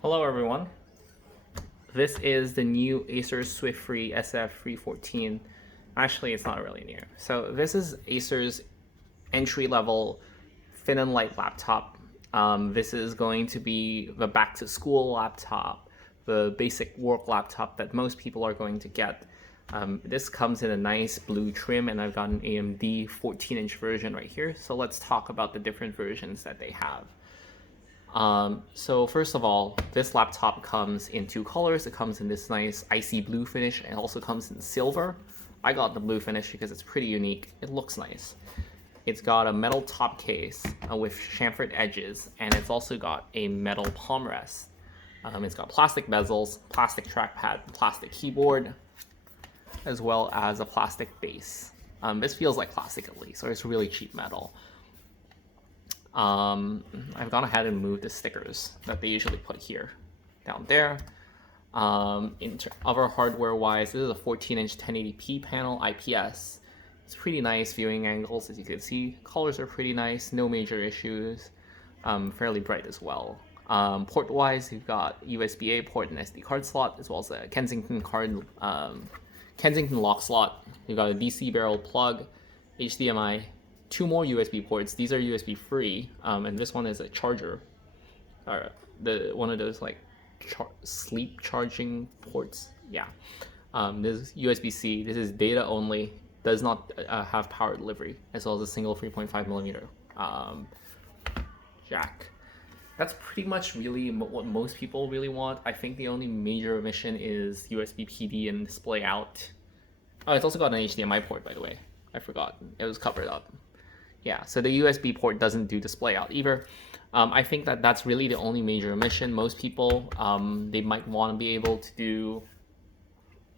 Hello everyone. This is the new Acer Swift-Free SF314. Actually, it's not really new. So this is Acer's entry-level thin and light laptop. This is going to be the back-to-school laptop, the basic work laptop that most people are going to get. This comes in a nice blue trim, and I've got an AMD 14-inch version right here. So let's talk about the different versions that they have. So first of all, this laptop comes in two colors. It comes in this nice icy blue finish and also comes in silver. I got the blue finish because it's pretty unique. It looks nice. It's got a metal top case with chamfered edges, and it's also got a metal palm rest. It's got plastic bezels, plastic trackpad, plastic keyboard, as well as a plastic base. This feels like plastic at least, so it's really cheap metal. I've gone ahead and moved the stickers that they usually put here down there. Other hardware-wise, this is a 14-inch 1080p panel, IPS. It's pretty nice viewing angles, as you can see. Colors are pretty nice, no major issues. Fairly bright as well. Port-wise, you've got USB-A port and SD card slot, as well as a Kensington lock slot. You've got a DC barrel plug, HDMI. Two more USB ports. These are USB free, and this one is a charger, or one of those like sleep charging ports. Yeah, this is USB-C. This is data only. Does not have power delivery, as well as a single 3.5mm jack. That's pretty much really what most people really want. I think the only major omission is USB PD and display out. Oh, it's also got an HDMI port, by the way. I forgot. It was covered up. Yeah, so the USB port doesn't do display out either. I think that's really the only major omission. Most people, they might want to be able to do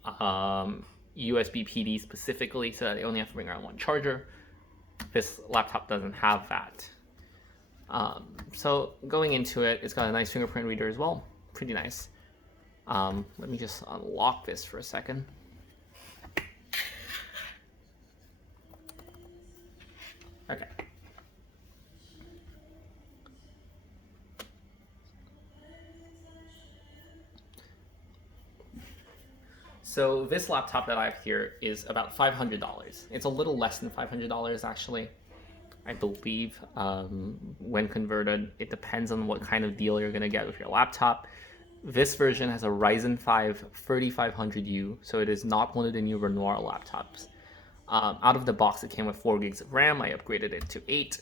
USB PD specifically, so that they only have to bring around one charger. This laptop doesn't have that. So going into it, it's got a nice fingerprint reader as well. Pretty nice. Let me just unlock this for a second. Okay. So this laptop that I have here is about $500. It's a little less than $500 actually. I believe when converted, it depends on what kind of deal you're gonna get with your laptop. This version has a Ryzen 5 3500U, so it is not one of the new Renoir laptops. Out of the box, it came with 4 gigs of RAM. I upgraded it to 8.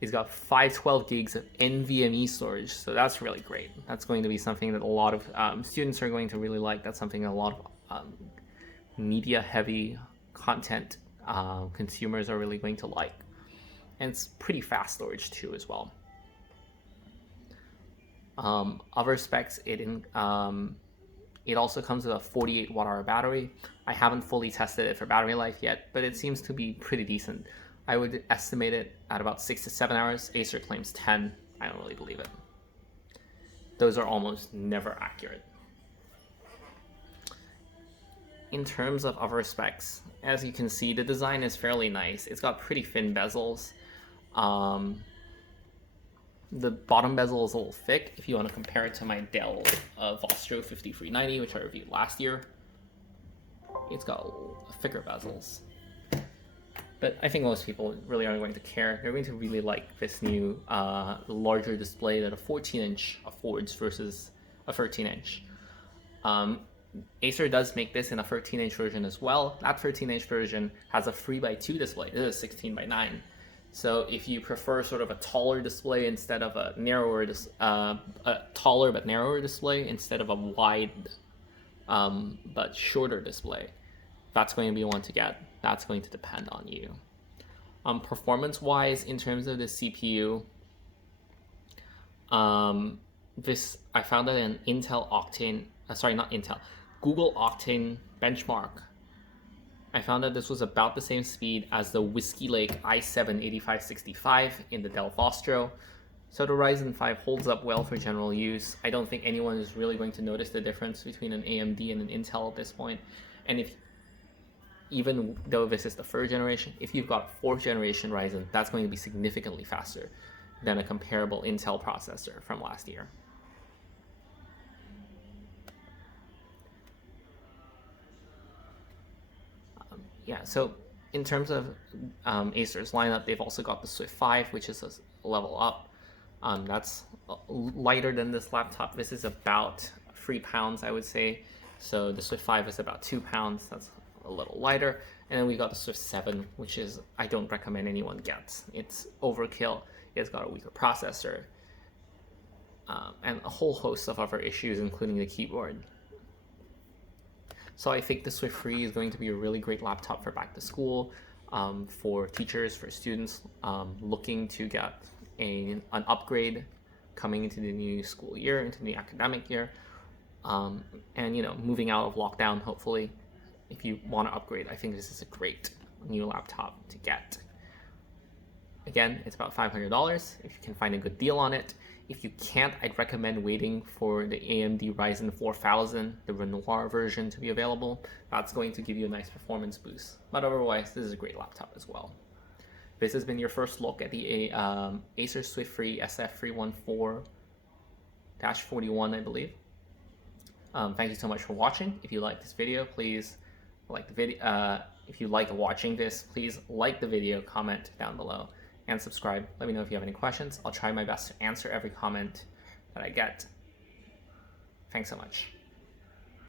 It's got 512 gigs of NVMe storage, so that's really great. That's going to be something that a lot of students are going to really like. That's something a lot of media-heavy content consumers are really going to like. And it's pretty fast storage too as well. Other specs, it also comes with a 48 watt-hour battery. I haven't fully tested it for battery life yet, but it seems to be pretty decent. I would estimate it at about 6 to 7 hours. Acer claims 10. I don't really believe it. Those are almost never accurate. In terms of other specs, as you can see, the design is fairly nice. It's got pretty thin bezels. The bottom bezel is a little thick if you want to compare it to my Dell Vostro 5390, which I reviewed last year. It's got thicker bezels. But I think most people really aren't going to care. They're going to really like this new larger display that a 14-inch affords versus a 13-inch. Acer does make this in a 13-inch version as well. That 13-inch version has a 3x2 display. This is 16:9. So if you prefer sort of a taller display instead of a narrower, a taller but narrower display instead of a wide but shorter display, that's going to be one to get. That's going to depend on you. Performance-wise, in terms of the CPU, I found that an Intel Octane, Google Octane benchmark. I found that this was about the same speed as the Whiskey Lake i7-8565 in the Dell Vostro. So the Ryzen 5 holds up well for general use. I don't think anyone is really going to notice the difference between an AMD and an Intel at this point. And even though this is the 3rd generation, if you've got 4th generation Ryzen, that's going to be significantly faster than a comparable Intel processor from last year. yeah, so in terms of Acer's lineup, they've also got the Swift 5, which is a level up. That's lighter than this laptop. This is about 3 pounds, I would say. So the Swift 5 is about 2 pounds. That's a little lighter. And then we got the Swift 7, which is, I don't recommend anyone gets. It's overkill. It's got a weaker processor, and a whole host of other issues, including the keyboard. So I think the Swift 3 is going to be a really great laptop for back to school, for teachers, for students looking to get an upgrade coming into the new school year, into the academic year, and moving out of lockdown. Hopefully, if you want to upgrade, I think this is a great new laptop to get. Again, it's about $500 if you can find a good deal on it. If you can't, I'd recommend waiting for the AMD Ryzen 4000, the Renoir version, to be available. That's going to give you a nice performance boost. But otherwise, this is a great laptop as well. This has been your first look at the Acer Swift3 SF314-41, I believe. Thank you so much for watching. If you like this video, please like the video. If you like watching this, please like the video, comment down below, and subscribe. Let me know if you have any questions. I'll try my best to answer every comment that I get. Thanks so much.